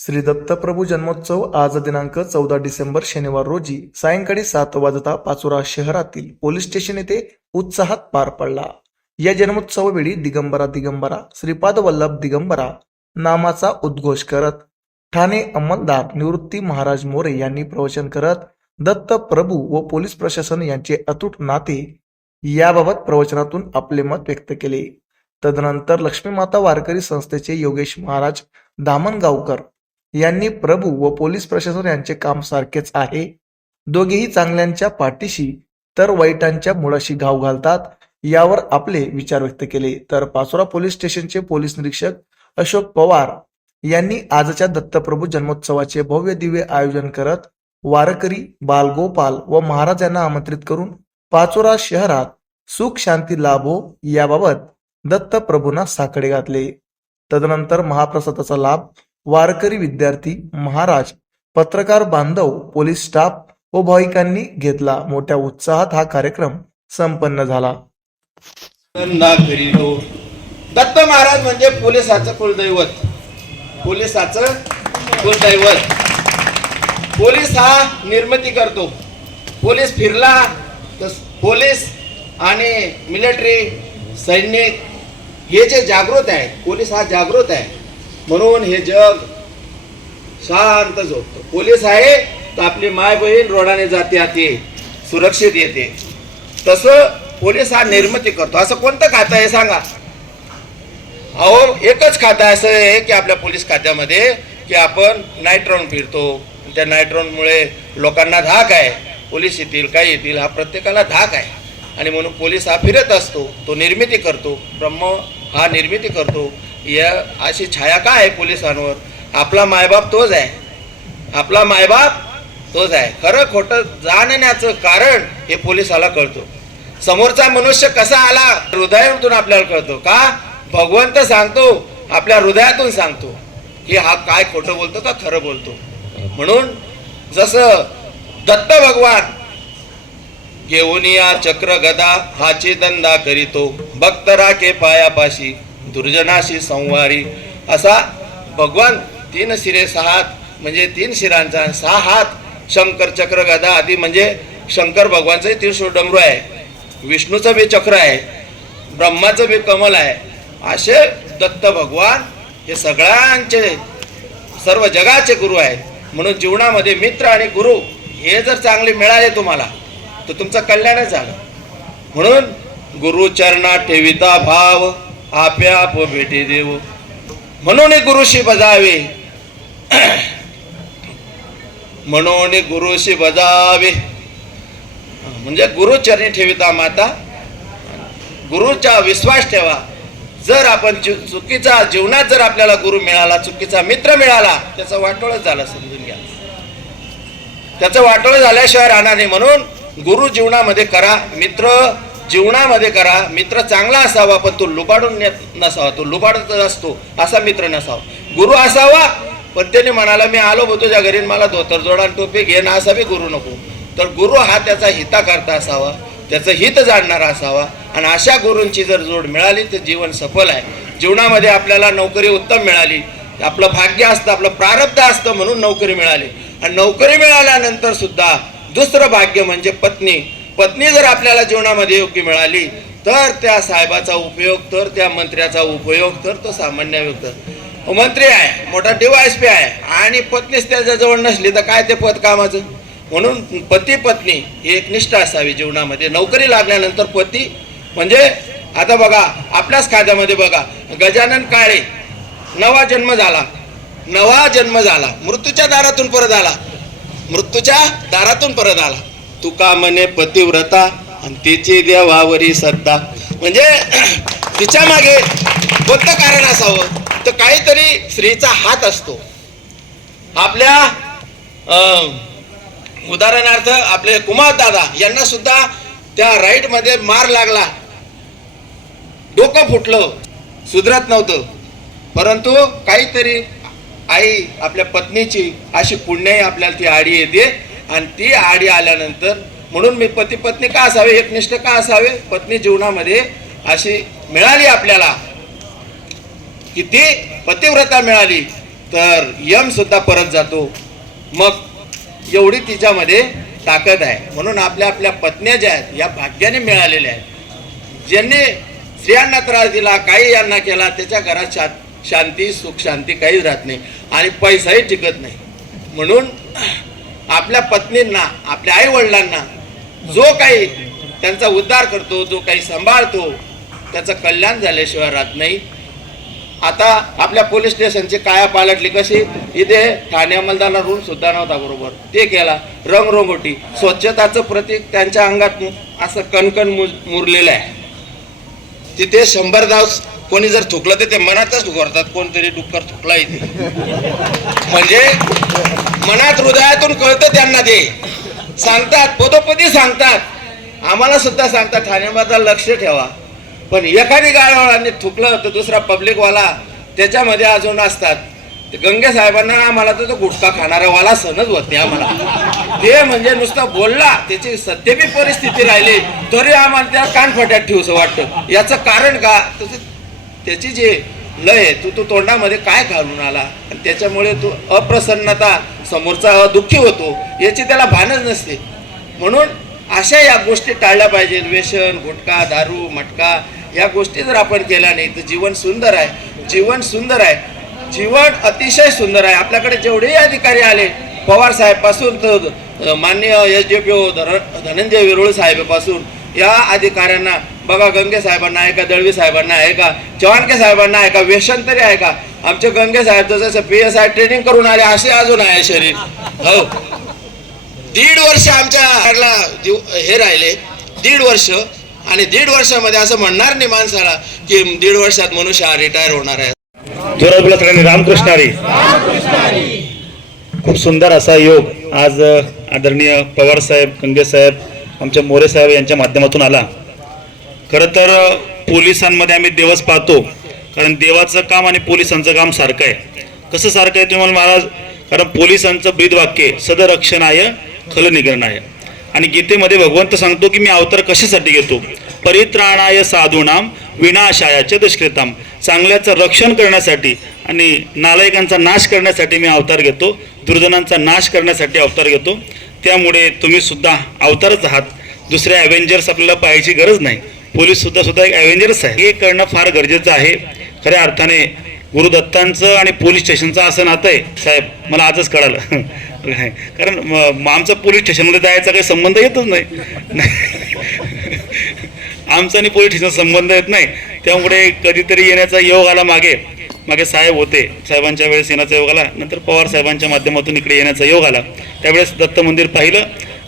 श्री दत्तप्रभू जन्मोत्सव आज दिनांक चौदा डिसेंबर शनिवार रोजी सायंकाळी सात वाजता पाचोरा शहरातील पोलीस स्टेशन येथे उत्साहात पार पडला. या जन्मोत्सवावेळी दिगंबरा दिगंबरा श्रीपाद वल्लभ दिगंबरा नामाचा उद्घोष करत ठाणे अंमलदार निवृत्ती महाराज मोरे यांनी प्रवचन करत दत्त प्रभू व पोलीस प्रशासन यांचे अतूट नाते याबाबत प्रवचनातून आपले मत व्यक्त केले. तदनंतर लक्ष्मीमाता वारकरी संस्थेचे योगेश महाराज दामनगावकर यांनी प्रभू व पोलीस प्रशासन यांचे काम सारखेच आहे. दोघेही चांगल्यांच्या पाठीशी तर वाईटांच्या मुळाशी घाव घालतात यावर आपले विचार व्यक्त केले. तर पाचोरा पोलीस स्टेशनचे पोलीस निरीक्षक अशोक पवार यांनी आजच्या दत्तप्रभू जन्मोत्सवाचे भव्य दिव्य आयोजन करत वारकरी बालगोपाल व महाराज यांना आमंत्रित करून पाचोरा शहरात सुख शांती लाभो याबाबत दत्तप्रभूंना साकडे घातले. तदनंतर महाप्रसादाचा लाभ वारकरी विद्यार्थी महाराज पत्रकार बांधव पोलीस स्टाफ व भाविकांनी घेतला मोठ्या उत्साहात हा कार्यक्रम संपन्न झाला. दत्त महाराज म्हणजे पोलिसाचं कुलदैवत. पोलिसाचं कुलदैवत. पोलीस हा निर्मिती करतो. पोलीस फिरला तर पोलीस आणि मिलिटरी सैनिक हे जे जागृत आहे पोलीस हा जागृत आहे. म्हणून हे जग शांत झोपतो. पोलीस आहे तर आपली माय बहीण रोडाने जाते आते सुरक्षित येते. तसं पोलीस हा निर्मिती करतो. असं कोणतं खातं आहे सांगा? अहो एकच खातं असं आहे की आपल्या पोलीस खात्यामध्ये की आपण नायट्रॉन फिरतो त्या नायट्रॉनमुळे लोकांना धाक आहे. पोलीस येतील काय येतील हा प्रत्येकाला धाक आहे. आणि म्हणून पोलीस हा फिरत असतो. तो निर्मिती करतो. ब्रह्म हा निर्मिती करतो. या अशी छाया काय आहे पोलिसांवर? आपला मायबाप तोच आहे. आपला मायबाप तोच आहे. खरं खोटं जाणण्याचं कारण हे पोलिसाला कळतो. समोरचा मनुष्य कसा आला हृदयातून आपल्याला कळतो. का? भगवंत सांगतो आपल्या हृदयातून सांगतो. की हा काय खोटं बोलतो का खरं बोलतो. म्हणून जसं दत्त भगवान घेऊन या चक्र गदा हाची दंदा करीतो. भक्त राखे पायापाशी. दुर्जनाशी संवारी. असा भगवान तीन शिरे सहा हात म्हणजे तीन शिरांचा सहा हात शंकर चक्र गदा आदी म्हणजे शंकर भगवानचं त्रिशूळ डमरू आहे. विष्णूचं बी चक्र आहे. ब्रह्माचं बी कमल आहे. असे दत्त भगवान हे सगळ्यांचे सर्व जगाचे गुरु आहेत. म्हणून जीवनामध्ये मित्र आणि गुरु हे जर चांगले मिळाले तुम्हाला तर तुमचं कल्याणच झालं. म्हणून गुरुचरणा ठेविता भाव. आपे आप भेटी देव। म्हणून गुरुशी बजावे। म्हणून गुरुशी बजावे। म्हणजे गुरुचरणी ठेविता माता। गुरुचा विश्वास ठेवा। जर आपण जीव- चुकीचा जीवनात जर आपल्याला गुरु मिळाला चुकीचा मित्र मिळाला त्याचं वाटोळच झालं समजून घ्या. त्याचं वाटोळ झाल्याशिवाय राहणार नाही. म्हणून गुरु जीवनामध्ये करा. मित्र जीवनामध्ये करा मित्र चांगला असावा पण तो लुबाडून नेत नसावा तो लुबाडत असतो असा मित्र नसावा. गुरु असावा पण त्याने म्हणाला मी आलो बो तुझ्या घरी मला धोतर जोडा आणि टोपी घे ना असावी गुरु नको. तर गुरु हा त्याचा हिता करता असावा त्याचं हित जाणणारा असावा आणि अशा गुरूंची जर जोड मिळाली तर जीवन सफल आहे. जीवनामध्ये आपल्याला नोकरी उत्तम मिळाली आपलं भाग्य असतं आपलं प्रारब्ध असतं म्हणून नोकरी मिळाली. आणि नोकरी मिळाल्यानंतर सुद्धा दुसरं भाग्य म्हणजे पत्नी. पत्नी जर आपल्याला जीवनामध्ये योग्य मिळाली तर त्या साहेबाचा उपयोग तर त्या मंत्र्याचा उपयोग तर तो सामान्य व्यक्त. मंत्री आहे मोठा डीवायस पी आहे आणि पत्नीच त्याच्याजवळ नसली तर काय ते पद कामाचं? म्हणून पती पत्नी ही एक निष्ठा असावी जीवनामध्ये. नोकरी लागल्यानंतर पती म्हणजे आता बघा आपल्याच खात्यामध्ये बघा गजानन काळे नवा जन्म झाला. नवा जन्म झाला. मृत्यूच्या दारातून परत आला. मृत्यूच्या दारातून परत आला. तुका म्हणे पतिव्रता आणि तिची देवावरी सत्ता म्हणजे तिच्यामागे कोणतं कारण असावं. तर काहीतरी स्त्रीचा हात असतो. आपल्या अं, उदाहरणार्थ आपले कुमार दादा यांना सुद्धा त्या राईटमध्ये मार लागला. डोकं फुटलं. सुधरत नव्हतं. परंतु काहीतरी आई आपल्या पत्नीची अशी पुण्याही आपल्याला ती आडी येते. आणि ती आडी आल्यानंतर म्हणून मी पती पत्नी का असावे एकनिष्ठ का असावे? पत्नी जीवनामध्ये अशी मिळाली आपल्याला. की ती पतिव्रता मिळाली तर यम सुद्धा परत जातो. मग एवढी तिच्यामध्ये ताकद आहे. म्हणून आपल्या आपल्या पत्न्या ज्या आहेत या भाग्याने मिळालेल्या आहेत. ज्यांनी स्त्रियांना त्रास दिला काही यांना केला त्याच्या घरात शा शांती सुख शांती काहीच राहत नाही. आणि पैसाही टिकत नाही. म्हणून आपल्या पत्नींना आपल्या आई वडिलांना जो काही त्यांचा उद्धार करतो जो काही सांभाळतो त्याचं कल्याण झाल्याशिवाय राहत नाही. आता आपल्या पोलीस स्टेशनची काया पालटली कशी? इथे ठाणे अंमलदारला रूम सुद्धा नव्हता बरोबर. ते केला. रंगरंगोटी स्वच्छताचं प्रतीक त्यांच्या अंगात असं कणकण मु- मुरलेलं आहे. तिथे शंभर धाव कोणी जर थुकलं तर ते मनातच घोरतात कोणतरी डुक्कर थुकला इथे. म्हणजे मनात हृदयातून कळतं त्यांना ते. सांगतात पदोपदी सांगतात. आम्हाला सुद्धा सांगतात ठाण्यामध्ये लक्ष ठेवा. पण एखादी गाडीवाळाने थुकलं तर दुसरा पब्लिकवाला त्याच्यामध्ये अजून असतात. गंगे साहेबांना आम्हाला तर तो गुटखा खाणारा वाला सणच होते आम्हाला. ते म्हणजे नुसतं बोलला त्याची सध्या परिस्थिती राहिली तरी आम्हाला त्या कानफट्यात ठेवूस वाटतं. याचं कारण का? तसं त्याची जे लय आहे तू तो तोंडामध्ये काय घालून आला? आणि त्याच्यामुळे तो अप्रसन्नता समोरचा दुःखी होतो याची त्याला भानच नसते. म्हणून अशा या गोष्टी टाळल्या पाहिजेत. व्यसन गुटखा दारू मटका या गोष्टी जर आपण केल्या नाही तर जीवन सुंदर आहे. जीवन सुंदर आहे. जीवन अतिशय सुंदर आहे. आपल्याकडे जेवढेही अधिकारी आले पवार साहेबपासून तर माननीय S D P O Dhananjay Virol साहेबापासून या अधिकाऱ्यांना बघा गंगे साहेबांना आहे का दळवी साहेबांना आहे का चव्हाणके साहेबांना आहे का व्यसन तरी आहे का? आमचे गंगे साहेब जसं पी एस आय ट्रेनिंग करून आले असे अजून आहे शरीर. हो. दीड वर्ष आमच्या हे राहिले. दीड वर्ष. आणि दीड वर्षामध्ये असं म्हणणार नाही माणसाला की दीड वर्षात मनुष्य हा रिटायर होणार आहे. जोरात बोला सगळ्यांनी रामकृष्ण हरी खूप सुंदर असा योग आज आदरणीय पवार साहेब कंगे साहेब आमच्या मोरे साहेब यांच्या माध्यमातून आला. खरं तर पोलिसांमध्ये आम्ही देवच पाहतो. कारण देवाचं काम आणि पोलिसांचं काम सारखं आहे. कसं सारखं आहे तुम्हाला महाराज? कारण पोलिसांचं ब्रीदवाक्य सदरक्षणाय खलनिगरणाय आणि गीतेमध्ये भगवंत सांगतो की मी अवतार कशासाठी घेतो? परित्राणाय साधूनाम विनाशायाचे दुष्कृताम. चांगल्याचं रक्षण करण्यासाठी आणि नालायकांचा नाश करण्यासाठी मी अवतार घेतो. दुर्जनांचा नाश करण्यासाठी अवतार घेतो. त्यामुळे तुम्ही सुद्धा अवतारच आहात. दुसऱ्या ॲव्हेंजर्स आपल्याला पाहायची गरज नाही. पोलीस सुद्धा सुद्धा एक ॲव्हेंजर्स आहे. हे करणं फार गरजेचं आहे. खऱ्या अर्थाने गुरुदत्तांचं आणि पोलीस स्टेशनचं असं नातं आहे. साहेब मला आजच कळालं. कारण आमचं आमचा पोलीस स्टेशनमध्ये जायचा काही संबंध येतच नाही. आमचा आणि पोलीस स्टेशन संबंध येत नाही. त्यामुळे कधीतरी येण्याचा योग आला मागे. मागे साहेब होते. साहेबांच्या वेळेस येण्याचा योग आला. नंतर पवार साहेबांच्या माध्यमातून इकडे येण्याचा योग आला. त्यावेळेस दत्त मंदिर पाहिलं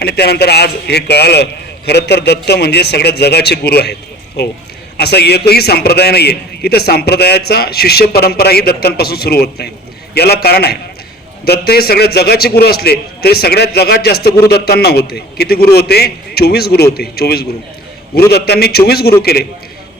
आणि त्यानंतर आज हे कळालं खरं तर दत्त म्हणजे सगळ्या जगाचे गुरु आहेत. हो. असा एकही संप्रदाय नाही आहे की त्या संप्रदायाचा शिष्य परंपरा ही दत्तांपासून सुरू होत नाही. याला कारण आहे. दत्त हे सगळ्या जगाचे गुरु असले तरी सगळ्यात जगात जास्त गुरु दत्तांना होते. किती गुरु होते? चोवीस गुरु होते. चोवीस गुरु. गुरु दत्तांनी चोवीस गुरु केले.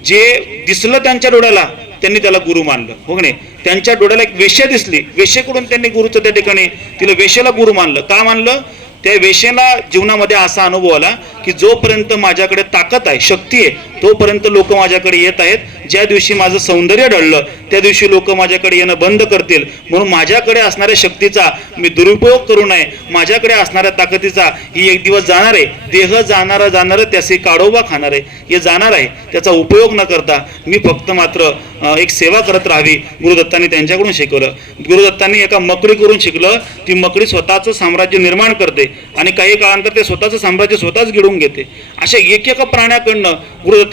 जे दिसलं त्यांच्या डोळ्याला त्यांनी त्याला गुरु मानलं. हो नाही? त्यांच्या डोळ्याला एक वेश्या दिसली. वेश्येकडून त्यांनी गुरुचं त्या ठिकाणी तिला वेश्येला गुरु मानलं. का मानलं? त्या वेशेला जीवनामध्ये असा अनुभव आला की जोपर्यंत माझ्याकडे ताकद आहे शक्ती आहे तोपर्यंत लोक माझ्याकडे येत आहेत. ज्या दिवशी माझं सौंदर्य ढळलं त्या दिवशी लोक माझ्याकडे येणं बंद करतील. म्हणून माझ्याकडे असणाऱ्या शक्तीचा मी दुरुपयोग करू नये. माझ्याकडे असणाऱ्या ताकदीचा ही एक दिवस जाणार आहे. देह जाणारा जाणार त्याचे काढोबा खाणार आहे. हे जाणार आहे. त्याचा उपयोग न करता मी फक्त मात्र एक सेवा करत राहावी. गुरुदत्तांनी त्यांच्याकडून शिकवलं. गुरुदत्तांनी एका मकडी करून शिकलं. ती मकडी स्वतःचं साम्राज्य निर्माण करते आणि काही काळानंतर ते स्वतःचं साम्राज्य स्वतःच गिळून घेते. अशा एक एका प्राण्याकडनं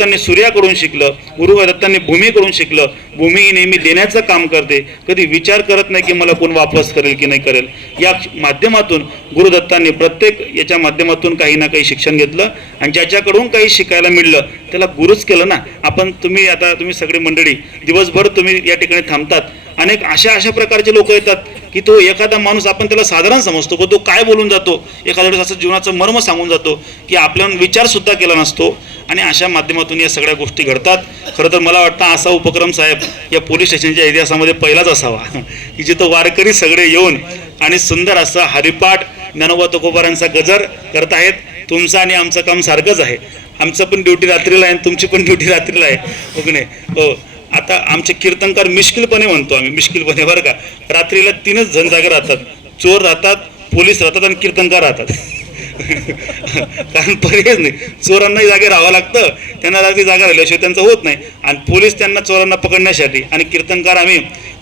दत्तांनी सूर्याकडून शिकलं गुरुदत्तांनी भूमीकडून शिकलं. भूमी ही नेहमी देण्याचं काम करते. कधी विचार करत नाही की मला कोण वापस करेल की नाही करेल. या माध्यमातून गुरुदत्तांनी प्रत्येक याच्या माध्यमातून काही ना काही शिक्षण घेतलं आणि ज्याच्याकडून काही शिकायला मिळलं त्याला गुरुच केलं ना. आपण तुम्ही आता तुम्ही सगळी मंडळी दिवसभर तुम्ही या ठिकाणी थांबतात. अनेक अशा अशा प्रकारचे लोक येतात की तो एखादा माणूस आपण त्याला साधारण समजतो पण तो काय बोलून जातो? एखाद्या वेळेस असं जीवनाचं मर्म सांगून जातो की आपल्याला विचारसुद्धा केला नसतो आणि अशा माध्यमातून या सगळ्या गोष्टी घडतात. खरं तर मला वाटतं असा उपक्रम साहेब या पोलीस स्टेशनच्या इतिहासामध्ये पहिलाच असावा. की जिथं वारकरी सगळे येऊन आणि सुंदर असं हरिपाठ ज्ञानोबा तुकोबारांचा गजर करत आहेत. तुमचं आणि आमचं काम सारखंच आहे. आमचं पण ड्युटी रात्रीला आहे आणि तुमची पण ड्युटी रात्रीला आहे. हो की नाही? हो. आता आमचे कीर्तनकार मिश्किलपणे म्हणतो आम्ही मिश्किलपणे बरं का. रात्रीला तीनच जण जागे राहतात. चोर राहतात पोलीस राहतात आणि कीर्तनकार राहतात. कारण पर्यायच नाही. चोरांनाही जागे राहावं लागतं. त्यांना रात्री जागा राहिल्याशिवाय त्यांचं होत नाही. आणि पोलीस त्यांना चोरांना पकडण्यासाठी आणि कीर्तनकार आम्ही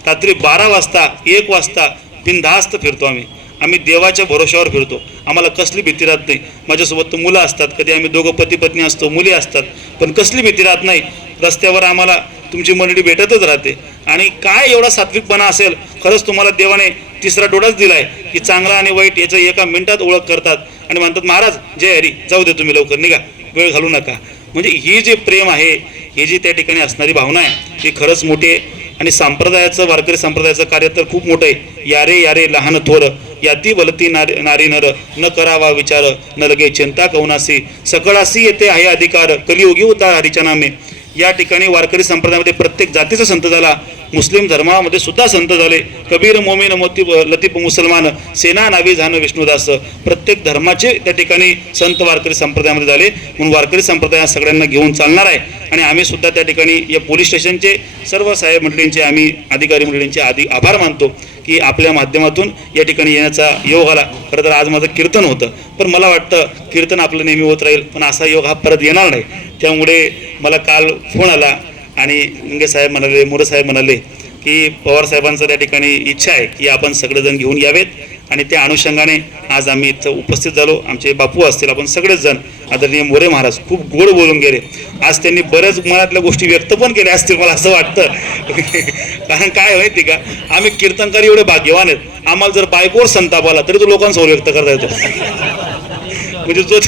रात्री बारा वाजता एक वाजता बिनधास्त फिरतो आम्ही. आम्ही देवाच्या भरोश्यावर फिरतो. आम्हाला कसली भीती राहत नाही. माझ्यासोबत तर मुलं असतात. कधी आम्ही दोघं पती पत्नी असतो मुली असतात. पण कसली भीती राहत नाही. रस्त्यावर आम्हाला तुमची मंडळी भेटतच राहते. आणि काय एवढा सात्विकपणा असेल खरंच तुम्हाला देवाने तिसरा डोळाच दिलाय की चांगला आणि वाईट याचं एका मिनिटात ओळख करतात. आणि म्हणतात महाराज जय हरी जाऊ दे तुम्ही लवकर निघा. वेळ घालू नका. म्हणजे ही जे प्रेम आहे ही जी त्या ठिकाणी असणारी भावना आहे ती खरंच मोठी आहे आणि संप्रदायाचं वारकरी संप्रदायाचं कार्य तर खूप मोठं आहे. यारे यारे लहान थोर याती बलती नारी नारी नर न करावा विचार न लगे चिंता कौनासी सकळासी येते आहे अधिकार कलियोगी होता हरीच्या नामे. या ठिकाणी वारकरी संप्रदायामध्ये प्रत्येक जातीचा संत झाला. मुस्लिम धर्मामध्ये सुद्धा संत झाले. कबीर मोमीन मोती लतीफ मुसलमान सेना नावी झान विष्णुदास प्रत्येक धर्माचे त्या ठिकाणी संत वारकरी संप्रदायामध्ये झाले. म्हणून वारकरी संप्रदाय सगळ्यांना घेऊन चालणार आहे. आणि आम्ही सुद्धा त्या ठिकाणी या पोलीस स्टेशनचे सर्व साहेब मंडळींचे आम्ही अधिकारी मंडळींचे आधी आभार मानतो. की आपल्या माध्यमातून या ठिकाणी येण्याचा योग आला. खरं तर आज माझं कीर्तन होतं. पण मला वाटतं कीर्तन आपलं नेहमी होत राहील पण असा योग हा परत येणार नाही. त्यामुळे मला काल फोन आला आणि मुंगे साहेब म्हणाले मोरे साहेब म्हणाले की पवार साहेबांचं त्या ठिकाणी इच्छा आहे की आपण सगळेजण घेऊन यावेत. आणि त्या अनुषंगाने आज आम्ही इथं उपस्थित झालो. आमचे बापू असतील आपण सगळेच जण आदरणीय मोरे महाराज खूप गोड बोलून गेले. आज त्यांनी बऱ्याच मनातल्या गोष्टी व्यक्त पण केल्या असतील मला असं वाटतं. कारण काय माहिती का? आम्ही कीर्तनकारी एवढे भाग्यवान आहेत. आम्हाला जर बायकोवर संताप आला तरी तो लोकांसमोर व्यक्त करता येतो. म्हणजे जो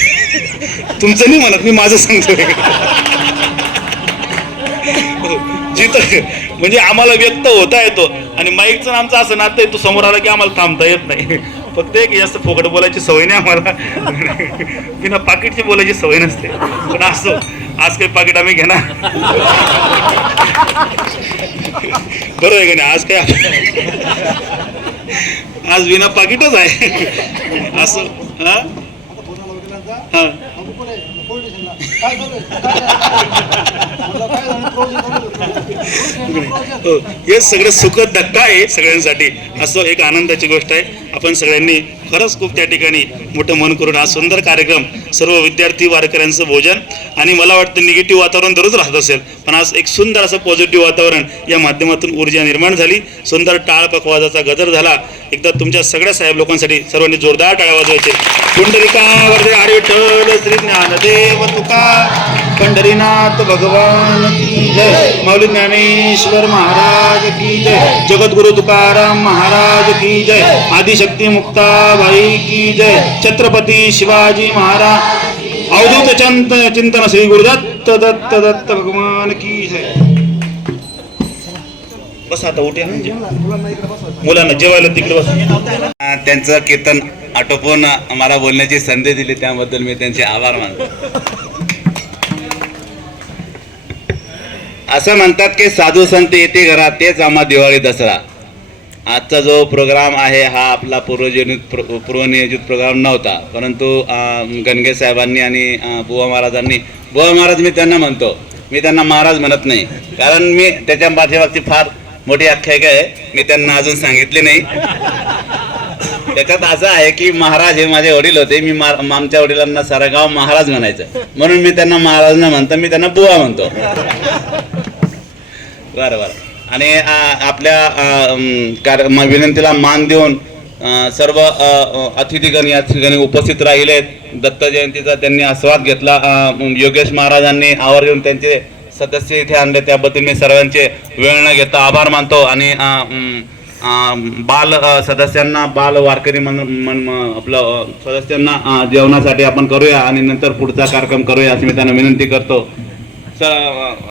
तुमचं नाही म्हणत मी माझं सांगतो जिथं म्हणजे आम्हाला व्यक्त होता येतो. आणि माईकचं आमचं असं नातं आहे तो समोर आला की आम्हाला थांबता येत नाही. फक्त एक जास्त फोकट बोलायची सवय नाही आम्हाला. बिना पाकिटची बोलायची सवय नसते. पण असं आज काही पाकिट आम्ही घेणार. बरोबर आहे का नाही? आज काय? आज विना पाकिटच आहे. असं हा? हा. हो. हे सगळं सुखद धक्का आहे सगळ्यांसाठी. असं एक आनंदाची गोष्ट आहे. आपण सगळ्यांनी खरंच खूप त्या ठिकाणी मोठं मन करून हा सुंदर कार्यक्रम सर्व विद्यार्थी वारकऱ्यांचं भोजन आणि मला वाटतं निगेटिव्ह वातावरण दररोज राहत असेल. पण आज एक सुंदर असं पॉझिटिव्ह वातावरण या माध्यमातून ऊर्जा निर्माण झाली. सुंदर टाळ पखवाजाचा गजर झाला. एकदा तुमच्या सगळ्या साहेब लोकांसाठी सर्वांनी जोरदार टाळ्या वाजवायचे. पुंडलिका वरदे ठळ श्री ज्ञानदेव तुका. पंढरीनाथ भगवान की जय. मौली ज्ञानेश्वर महाराज की जय. जगद्गुरु तुकाराम महाराज की जय. आदिशक्ती मुक्ताबाई की जय। छत्रपती शिवाजी महाराज। अवधूत चंत चिंतन श्री गुरुदत्त दत्त दत्त भगवान की जय। बस आता उठ्या मुलांना जेवायला तिकडे बस. त्यांचं कीर्तन आटोपून मला बोलण्याची संधी दिली त्याबद्दल मी त्यांचे आभार मानतो. असं म्हणतात की साधू संत येते घरात तेच आम्हा दिवाळी दसरा. आजचा जो प्रोग्राम आहे हा आपला पूर्वनियोजित प्र पूर्वनियोजित प्रोग्राम नव्हता. परंतु गणगे साहेबांनी आणि बुवा महाराजांनी बुवा महाराज मी त्यांना म्हणतो. मी त्यांना महाराज म्हणत नाही. कारण मी त्याच्या पाठीमागची फार मोठी आख्यायिका आहे. मी त्यांना अजून सांगितली नाही. त्याच्यात असं आहे की महाराज हे माझे वडील होते. मी आमच्या वडिलांना सारागाव महाराज म्हणायचं. म्हणून मी त्यांना महाराज न म्हणतो. मी त्यांना बुवा म्हणतो. बरं बरं. आणि आपल्या कार्य म- विनंतीला मान देऊन सर्व अतिथीगण या ठिकाणी उपस्थित राहिलेत. दत्त जयंतीचा त्यांनी आस्वाद घेतला. योगेश महाराजांनी आवर्जून त्यांचे सदस्य इथे आणले. त्याबद्दल मी सर्वांचे वेळ न घेता आभार मानतो आणि बाल सदस्यांना बाल वारकरी म्हणून आपलं सदस्यांना जेवणासाठी आपण करूया आणि नंतर पुढचा कार्यक्रम करूया असं मी त्यांना विनंती करतो. स-